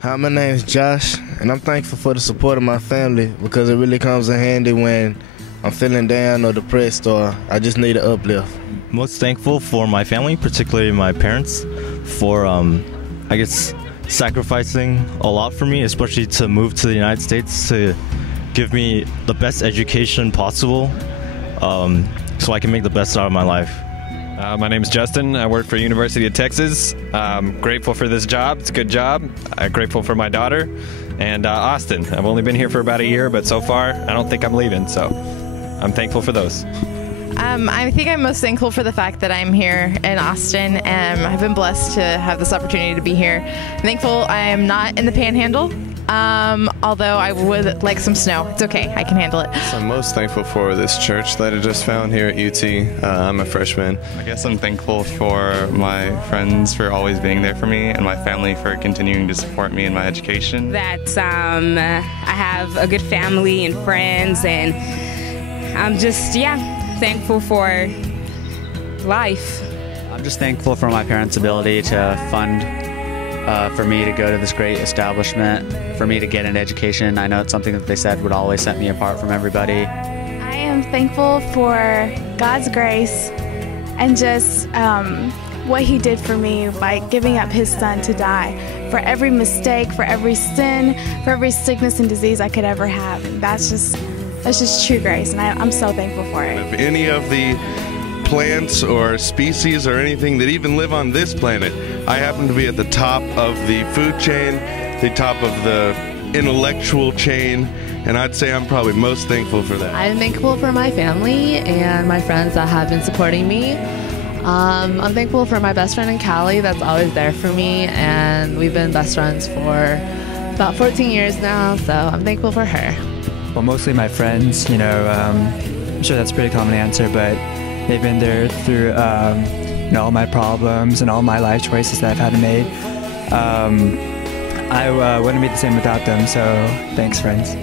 Hi, my name is Josh, and I'm thankful for the support of my family because it really comes in handy when I'm feeling down or depressed or I just need an uplift. Most thankful for my family, particularly my parents, for sacrificing a lot for me, especially to move to the United States to give me the best education possible, so I can make the best out of my life. My name is Justin. I work for University of Texas. I'm grateful for this job. It's a good job. I'm grateful for my daughter. And Austin. I've only been here for about a year, but so far I don't think I'm leaving, so I'm thankful for those. I think I'm most thankful for the fact that I'm here in Austin, and I've been blessed to have this opportunity to be here. I'm thankful I am not in the Panhandle, although I would like some snow. It's okay, I can handle it. So I'm most thankful for this church that I just found here at UT. I'm a freshman. I guess I'm thankful for my friends for always being there for me and my family for continuing to support me in my education. That I have a good family and friends, and I'm just, thankful for life. I'm just thankful for my parents' ability to fund for me to go to this great establishment, for me to get an education. I know it's something that they said would always set me apart from everybody. I am thankful for God's grace and just what He did for me by giving up His Son to die for every mistake, for every sin, for every sickness and disease I could ever have. And that's just true grace, and I'm so thankful for it. If any of the plants or species or anything that even live on this planet, I happen to be at the top of the food chain, the top of the intellectual chain, and I'd say I'm probably most thankful for that. I'm thankful for my family and my friends that have been supporting me. I'm thankful for my best friend in Cali that's always there for me, and we've been best friends for about 14 years now, so I'm thankful for her. Well, mostly my friends, I'm sure that's a pretty common answer, but they've been there through, all my problems and all my life choices that I've had to make. I wouldn't be the same without them, so thanks, friends.